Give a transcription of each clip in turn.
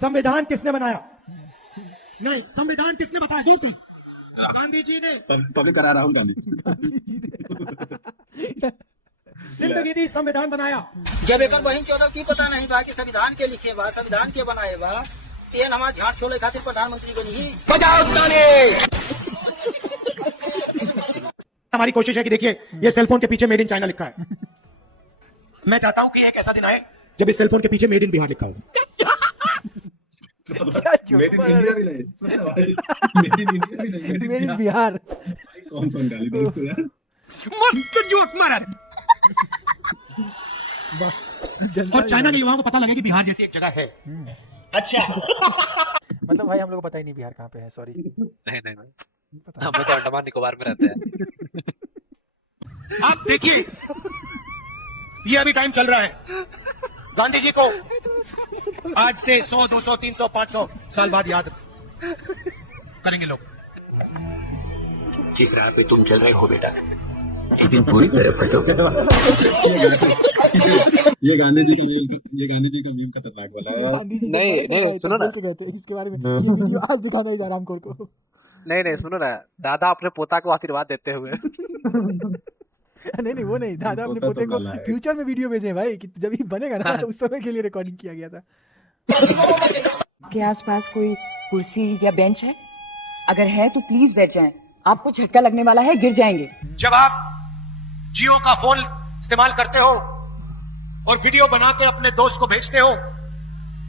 संविधान किसने बनाया? नहीं, संविधान किसने बताया? जोर से। गांधी जी ने। पब्लिक करा राहुल गांधी। जिंदगी दी संविधान बनाया। जब एक बहन चौदह की पता नहीं बा कि संविधान के लिखे बा, संविधान के बनाए बा, ये हमारे झाड़ छोड़े खातिर प्रधानमंत्री के नहीं बजाओ ताली। हमारी कोशिश है कि देखिए ये सेलफोन के पीछे मेड इन चाइना लिखा है। मैं चाहता हूं कि एक ऐसा दिन आए जब इस सेलफोन के पीछे मेड इन बिहार लिखा हो। मेड इन इंडिया भी नहीं, मेड इन इंडिया भी नहीं, मेड इन बिहार। कौन सा गाली दे इसको यार? मस्त जोक मारा। और चाइना के युवाओं को पता लगे कि बिहार जैसी एक जगह है। अच्छा। मतलब भाई हम लोग को पता ही नहीं बिहार कहाँ पे है। सॉरी। नहीं हम तो अंडमान निकोबार में रहते हैं। आप देखिए ये अभी टाइम चल रहा है। गांधी जी को आज से 100, 200, 300, 500 साल बाद याद करेंगे लोग। जिस राह पे तुम चल रहे हो बेटा, एक दिन पूरी तरह फंसोगे। ये गांधी जी का मीम खतरनाक वाला। नहीं सुनो ना, इसके बारे में ये वीडियो आज दिखाना ही जा रामकोर को। नहीं सुनो ना, दादा अपने पोता को आशीर्वाद देते हुए। नहीं वो नहीं, दादा अपने पोते को फ्यूचर में वीडियो भेजे भाई कि जब ये बनेगा ना तो उस समय के लिए रिकॉर्डिंग किया गया था। आपके आसपास कोई कुर्सी या बेंच है? अगर है तो प्लीज बैठ जाएं। आपको झटका लगने वाला है, गिर जाएंगे। जब आप जियो का फोन इस्तेमाल करते हो और वीडियो बना के अपने दोस्त को भेजते हो,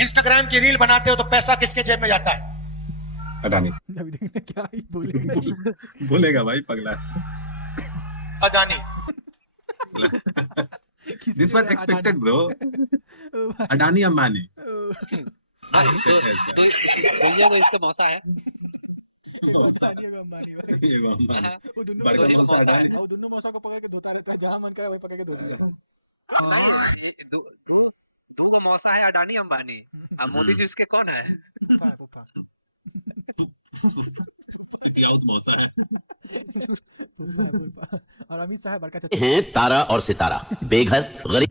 इंस्टाग्राम की रील बनाते हो, तो पैसा किसके जेब में जाता है? अडानी। क्या ही बोलेगा भाई पगला। Adani. This was expected bro. Adani Ambani. तो इसका मौसा है। वो दोनों मौसा को पकड़ के धोता रहता है, जहाँ मन करे वही पकड़ के धोता रहता है। दोनों मौसा है, अडानी अंबानी। अब मोदी जी उसके कौन है? और अमित शाह बड़का हैं तारा और सितारा, बेघर गरीब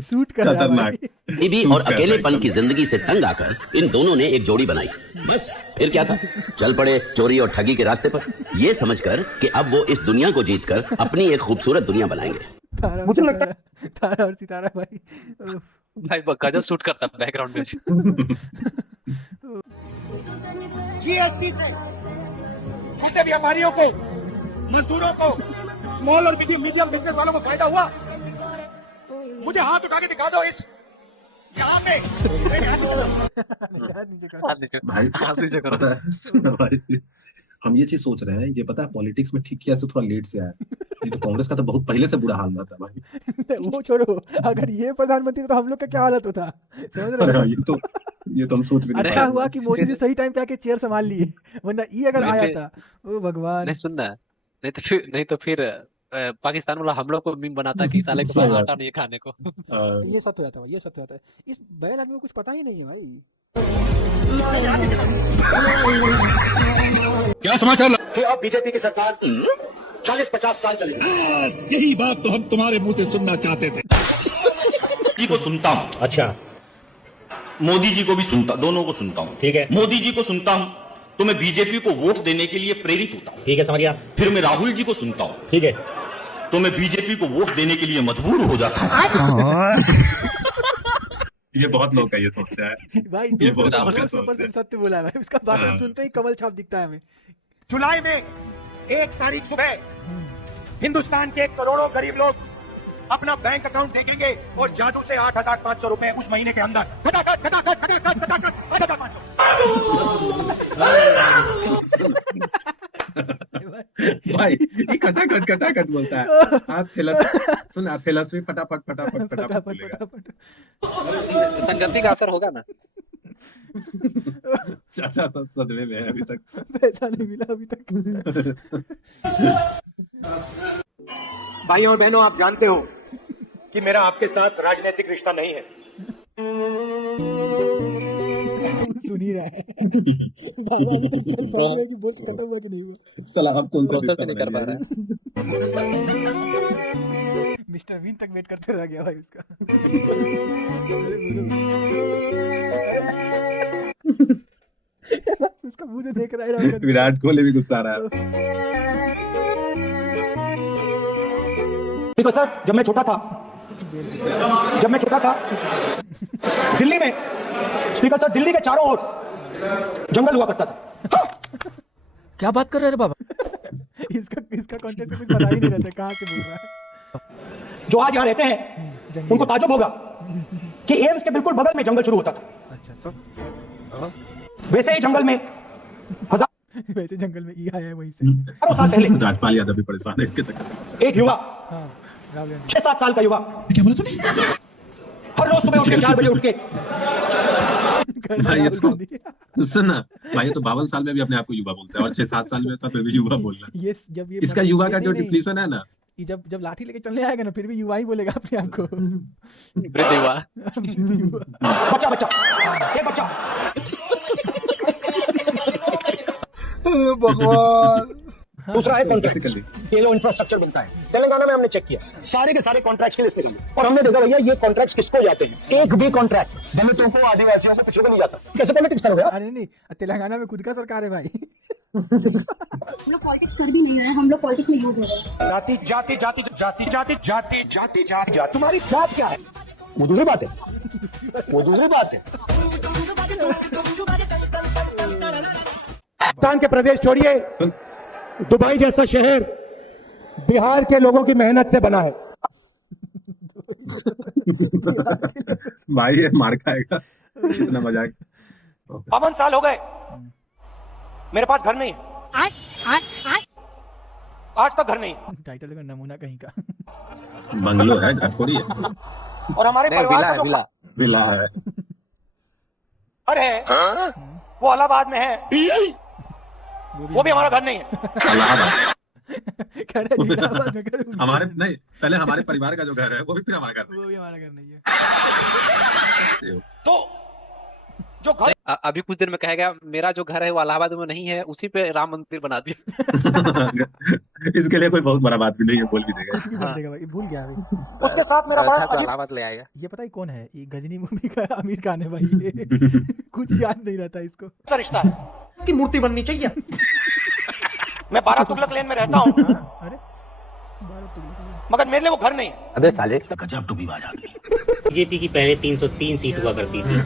सूट कर रहा है। गरीबी और अकेलेपन की जिंदगी से तंग आकर इन दोनों ने एक जोड़ी बनाई। बस फिर क्या था, चल पड़े चोरी और ठगी के रास्ते पर, ये समझकर कि अब वो इस दुनिया को जीतकर अपनी एक खूबसूरत दुनिया बनाएंगे। मुझे लगता है तारा और सितारा भाई गजब सूट करता है बैकग्राउंड में। जीएसटी से छोटे व्यापारियों को, मजदूरों को, स्मॉल और मीडियम बिजनेस वालों को फायदा हुआ? मुझे हाथ उठा के दिखा दो इस यहाँ पे। भाई हम ये चीज सोच रहे हैं, ये पता है पॉलिटिक्स में ठीक किया से थोड़ा लेट से आया। ये तो कांग्रेस का तो बहुत पहले से बुरा हाल था भाई। वो छोड़ो, अगर ये प्रधानमंत्री तो हम लोग का क्या हालत होता, समझ रहे हो? ये तो हम सोच भी नहीं। अच्छा हुआ कि मोदी जी सही टाइम पे आके चेयर संभाल लिए, वरना ये अगर आया था, ओ भगवान। नहीं सुनना, नहीं तो फिर पाकिस्तान वाला हम लोग को मीम बनाता कि साले के पास आटा नहीं खाने को। ये सत्य हो जाता है, ये सत्य हो जाता है। इस बैल आदमी को कुछ पता ही नहीं है भाई। क्या समाचार कि अब बीजेपी की सरकार 40-50 साल चलेगी। यही बात तो हम तुम्हारे मुंह से सुनना चाहते थे। जी को सुनता हूँ, अच्छा, मोदी जी को भी सुनता, दोनों को सुनता हूँ। ठीक है। मोदी जी को सुनता हूँ तो मैं बीजेपी को वोट देने के लिए प्रेरित होता हूँ। ठीक है, समझ गया। फिर मैं राहुल जी को सुनता हूँ, ठीक है, तो मैं बीजेपी को वोट देने के लिए मजबूर हो जाता हूँ। ये बहुत लोग का ये सोचता है भाई। 200% सत्य बोला है भाई, उसका बात सुनते ही कमल छाप दिखता है हमें। जुलाई में 1 तारीख सुबह हिंदुस्तान के करोड़ों गरीब लोग अपना बैंक अकाउंट देखेंगे और जादू से 8,500 रुपए उस महीने के अंदर खटाखट 8,500। भाई ये खटाखट बोलता है। आप फिलॉसफी फटाफट। संगति का असर होगा ना। चाचा तो सदमे में है अभी तक, पैसा नहीं मिला अभी तक। भाइयों और बहनों, आप जानते हो कि मेरा आपके साथ राजनीतिक रिश्ता नहीं है। सुन ही रहा है। कि बोल के खत्म हुआ कि नहीं हुआ। साला अब कौन सा प्रोसेस नहीं कर पा रहा है। मिस्टर बीन तक वेट करते रह गया भाई उसका। मुझे देख रहा है राहुल गांधी। विराट कोहली भी गुस्सा रहा है। देखो सर, जब मैं छोटा था दिल्ली में, स्पीकर सर, दिल्ली के चारों ओर जंगल हुआ करता था। क्या बात कर रहे हैं बाबा? इसका कॉन्टेक्स्ट कुछ पता ही नहीं रहता कहाँ से बोल रहा है। जो आज यहाँ रहते हैं उनको ताज्जुब होगा कि एम्स के बिल्कुल बगल में जंगल शुरू होता था। अच्छा, वैसे ही जंगल में वैसे जंगल में ई आया है वहीं से। हजारों साल पहले राजपाल यादव भी परेशान है इसके चक्कर। एक युवा, हाँ, राहुल गांधी। 6-7 साल का युवा, क्या बोला तूने? हर रोज सुबह उठ के 4 बजे उठ के भाई ये तो सुन ना भाई, ये तो 52 साल में भी अपने आप को युवा बोलता है और 6-7 साल में तो फिर भी युवा बोल रहा है। ये जब ये इसका युवा का जो नहीं, डिफिनेशन है ना, ये जब लाठी लेके चलने आएगा ना फिर भी युवा ही बोलेगा अपने आप को। वृद्ध युवा। बच्चा एक बच्चा भगवान। दूसरा है कॉन्ट्रैक्ट। ये जो इंफ्रास्ट्रक्चर बनता है तेलंगाना में हमने चेक किया, सारे के सारे कॉन्ट्रैक्ट्स की लिस्ट निकली और हमने देखा भैया ये कॉन्ट्रैक्ट्स किसको जाते हैं। एक भी कॉन्ट्रैक्ट दलितों को, आदिवासियों को, पिछड़ों को नहीं जाता। कैसे पॉलिटिक्स हो गया? अरे नहीं, तेलंगाना में खुद का सरकार है भाई। हम लोग पॉलिटिक्स कर भी नहीं रहे हैं, हम लोग पॉलिटिक्स में यूज हो रहे हैं। जाति जाति जाति जाति जाति जाति जाति जाति जाति तुम्हारी जात क्या है? वो दूसरी बात है, वो दूसरी बात है। पाकिस्तान के प्रदेश छोड़िए, दुबई जैसा शहर बिहार के लोगों की मेहनत से बना है। भाई ये मार खाएगा, इतना मजाक। 52 साल हो गए, मेरे पास घर नहीं है, आज तक घर नहीं। टाइटल का नमूना कहीं का। बंगलो है, घर थोड़ी है। और हमारे परिवार का जो विला है। घर है वो इलाहाबाद में है, वो भी हमारा घर नहीं है। हमारे नहीं, पहले हमारे परिवार का जो घर है वो भी फिर हमारा घर, वो भी हमारा घर नहीं है। तो जो घर अभी कुछ देर में कहेगा मेरा जो घर है वो इलाहाबाद में नहीं है, उसी पे राम मंदिर बना दिया। इसके लिए कोई बहुत बड़ा बात भी नहीं है, बोल भी देगा। कुछ भी कर देगा भाई, भूल गया भाई। उसके साथ मेरा बड़ा तो अजीब इलाहाबाद ले आएगा। ये पता है कौन है? ये गजनी मूवी का आमिर खान है भाई। ये कुछ याद नहीं रहता इसको। सा रिश्ता है, उसकी मूर्ति बननी चाहिए। मैं 12 तुगलक लेन में रहता हूँ, अरे मगर मेरे लिए वो घर नहीं है। अबे साले बीजेपी की पहले 303 सीट हुआ करती थी,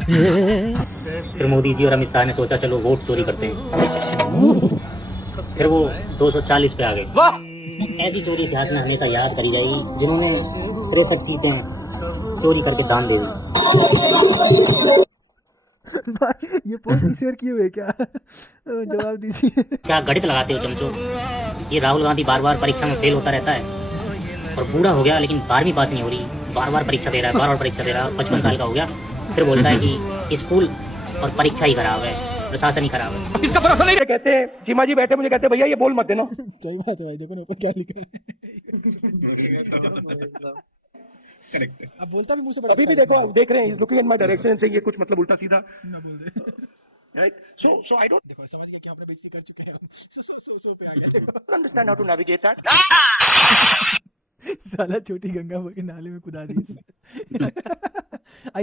फिर मोदी जी और अमित शाह ने सोचा चलो वोट चोरी करते हैं, फिर वो 240 पे आ गए। ऐसी चोरी इतिहास में हमेशा याद करी जाएगी जिन्होंने 63 सीटें चोरी करके दान दे दी। ये पोस्ट शेयर किए हुए क्या? जवाब दीजिए। क्या गणित लगाते हो चमचो? ये राहुल गांधी बार बार परीक्षा में फेल होता रहता है और बूढ़ा हो गया लेकिन 12वीं पास नहीं हो रही, बार बार परीक्षा दे रहा है, बार बार परीक्षा दे रहा है, 55 साल का हो गया, फिर बोलता है कि स्कूल और परीक्षा ही खराब है, प्रशासन ही खराब है। इसका भरोसा नहीं। कहते हैं चीमा जी बैठे, मुझे कहते हैं भैया ये बोल मत देना। सही बात है भाई, देखो ना ऊपर क्या लिखा है। करेक्ट। अब बोलता भी मुंह से बड़ा अभी भी अच्छा देखो, देख रहे हैं लुकिंग इन माय डायरेक्शन से, ये कुछ मतलब उल्टा सीधा। ना बोल दे। राइट, सो आई डोंट देखो समझ गए क्या आपने बेइज्जती कर चुके हैं। सो पे आ गया। Understand how to navigate that. साला छोटी गंगा बोल के नाले में कूदा दी।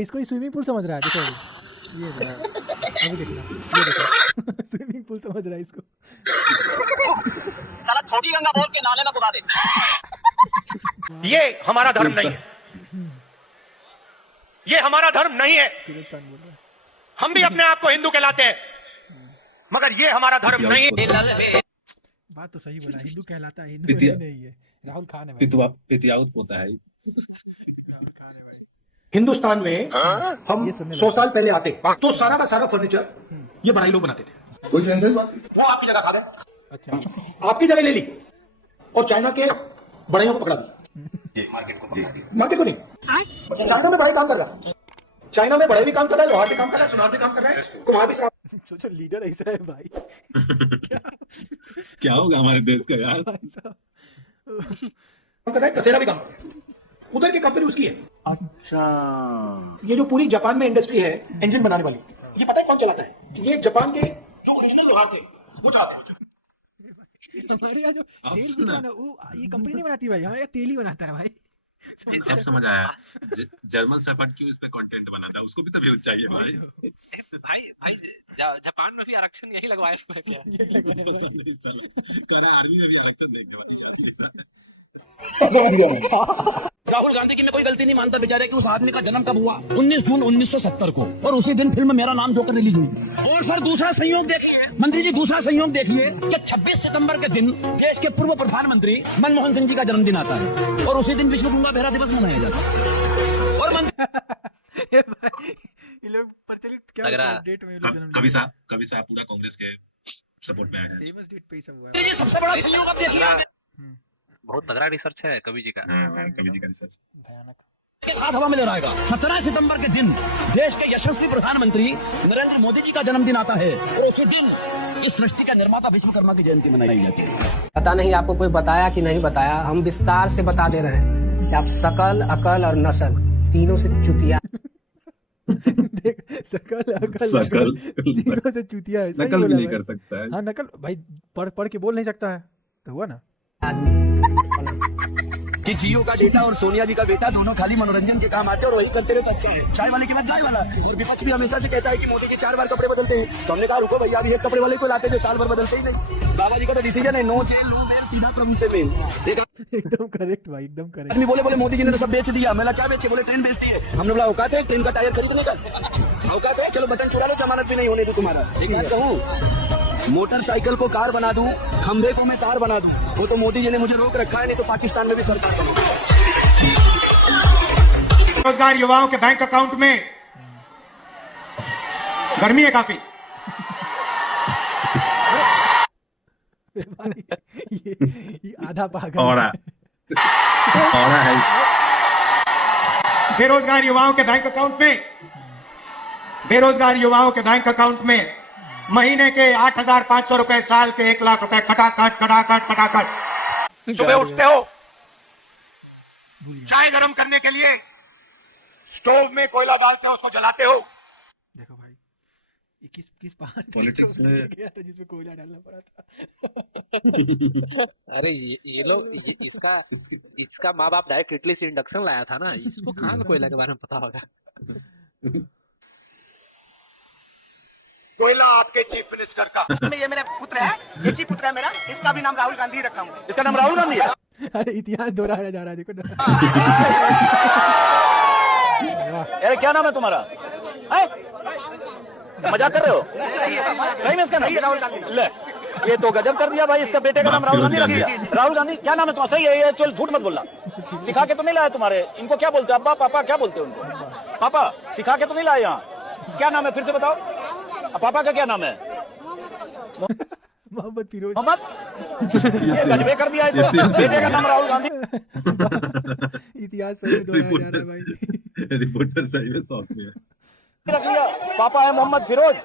इसको ही स्विमिंग पूल समझ रहा है। देखो ये अभी देखना, ये देखो स्विमिंग पूल समझ रहा है इसको। साला छोटी गंगा बोल के नाले में कूदा दे। ये हमारा धर्म नहीं है, ये हमारा धर्म नहीं है। फिरोज खान बोल रहा है। हम भी अपने आप को हिंदू कहलाते हैं, मगर ये हमारा धर्म नहीं है। बात तो सही बोला, हिंदू कहलाता है, हिंदू नहीं है। राहुल खान है भाई। पितियाउत पोता है। राहुल खान है भाई। हिंदुस्तान में हम 100 साल पहले आते तो सारा का सारा फर्नीचर ये बड़ाई लोग बनाते थे। कोई सेंस है? वो आपकी जगह खा गए, अच्छा आपकी जगह ले ली और चाइना के बड़ाइयों को पकड़ा दी। मार्केट को पकड़ा दिया। मार्केट को नहीं, चाइना में बड़ाई काम कर रहा है, चाइना में बड़ाई भी काम कर रहा है, लोहार भी काम कर रहा है, सुनार भी काम कर रहा है, कुम्हार भी साहब। सोचो लीडर ऐसा है भाई। क्या होगा हमारे देश का यार? भाई साहब काम कर रहा है, कसेरा भी काम कर रहा है। उधर की कंपनी उसकी है। अच्छा, ये जो पूरी जापान में इंडस्ट्री है इंजन बनाने वाली, ये पता है कौन चलाता है? ये जापान के जो ओरिजिनल लोहार थे वो चलाते हैं। हमारे यहाँ जो तेल भी ना वो ये कंपनी नहीं बनाती भाई, हमारे यहाँ तेल ही बनाता है भाई। अब समझ आया जर्मन शेफर्ड क्यों इस पे कंटेंट बनाता है, उसको भी तो व्यूज चाहिए भाई। भाई जापान में भी आरक्षण यही लगवाया हुआ है क्या? करा आर्मी में भी आरक्षण देने वाली राहुल गांधी की मैं कोई गलती नहीं मानता बेचारे कि उस आदमी का जन्म कब हुआ 19 जून 1970 को और उसी दिन फिल्म मेरा नाम जोकर रिलीज हुई। और सर दूसरा संयोग देखिए मंत्री जी, दूसरा संयोग देखिए कि 26 सितंबर के दिन देश के पूर्व प्रधानमंत्री मनमोहन सिंह जी का जन्मदिन आता है और उसी दिन विश्व गंगा बहरा दिवस मनाया जाता है। और ये लोग प्रचलित क्या लग रहा होता है डेट में ये लोग जन्म कवि साहब पूरा कांग्रेस के सपोर्ट में आए हैं। फेमस डेट पे ही सब हुआ है। मंत्री जी सबसे बड़ा संयोग आप देखिए बहुत तगड़ा रिसर्च है कवि जी का। हाँ, कवि जी का रिसर्च भयानक। के हाथ हवा में लहराएगा। 17 सितंबर के दिन देश के यशस्वी प्रधानमंत्री नरेंद्र मोदी जी का जन्मदिन आता है और उसी दिन इस सृष्टि का निर्माता विश्वकर्मा की जयंती मनाई जाती है। पता नहीं आपको कोई बताया कि नहीं बताया, हम विस्तार से बता दे रहे हैं कि आप शकल, अकल और नस्ल तीनों से चुतिया। देख शकल अकल तीनों से चूतिया है। सही नकल भी बोला नहीं भाई। कर सकता है। हाँ नकल भाई पढ़ के बोल नहीं सकता है तो हुआ ना। कि जियो का डेटा और सोनिया जी का बेटा दोनों खाली मनोरंजन के काम आते हैं और वही करते रहे तो अच्छा है। चाय वाले के बाद चाय वाला। और विपक्ष भी हमेशा से कहता है कि मोदी जी 4 बार कपड़े बदलते हैं, तो हमने कहा रुको भैया अभी एक कपड़े वाले को लाते जो साल भर बदलते ही नहीं। बाबा जी का तो डिसीजन है नो जेल नो बेल, सीधा प्रभु से मेल। एकदम करेक्ट भाई, एकदम करेक्ट। आदमी बोले मोदी जी ने तो सब बेच दिया। मैंने क्या बेचे? बोले ट्रेन बेच दिए। हमने बोला औकात है ट्रेन का टायर खरीदने का? औकात है चलो बटन चुरा लो, जमानत भी नहीं होने दो तुम्हारा। एक बात कहूँ, मोटरसाइकिल को कार बना दूं, खंभे को मैं तार बना दूं, वो तो मोदी जी ने मुझे रोक रखा है, नहीं तो पाकिस्तान में भी सरकार बनेगी। बेरोजगार युवाओं के बैंक अकाउंट में गर्मी है काफी। भाई ये आधा पागल और है। है बेरोजगार युवाओं के बैंक अकाउंट में महीने के 8,500 रुपए, साल के 1 लाख रुपए खटाखट। सुबह उठते हो, चाय गरम करने के लिए स्टोव में कोयला डालते हो, उसको जलाते हो। देखो भाई ये किस पहाड़ पे पॉलिटिक्स में गया था जिसमें कोयला डालना पड़ा था। अरे ये लोग इसका माँ बाप डायरेक्ट इटली से इंडक्शन लाया था ना, इसको कहाँ से कोयला के बारे में पता होगा। कोयला आपके चीफ मिनिस्टर का। ये मेरा पुत्र है, एक ही पुत्र है मेरा, इसका भी नाम राहुल गांधी रखा हूँ। इसका नाम राहुल गांधी है। अरे इतिहास दोहराया जा रहा है देखो ना। अरे क्या नाम है तुम्हारा? मजाक कर रहे हो? सही में इसका नाम राहुल गांधी? ले ये तो गजब कर दिया भाई, इसका बेटे का नाम राहुल गांधी रख दिया। राहुल गांधी क्या नाम है तुम्हारा? सही है ये, चल झूठ मत बोलना। सिखा के तो नहीं लाया तुम्हारे? इनको क्या बोलते हैं? अब्बा पापा क्या बोलते हैं उनको? पापा सिखा के तो नहीं लाया यहाँ? क्या नाम है फिर से बताओ? पापा का क्या नाम है? मोहम्मद फिरोज। मोहम्मद ये गजबे कर दिया है तो। बेटे का नाम राहुल गांधी। इतिहास सही में दोहराया जा रहा है भाई। रिपोर्टर सही में शौक में है। रख लिया, पापा है मोहम्मद फिरोज।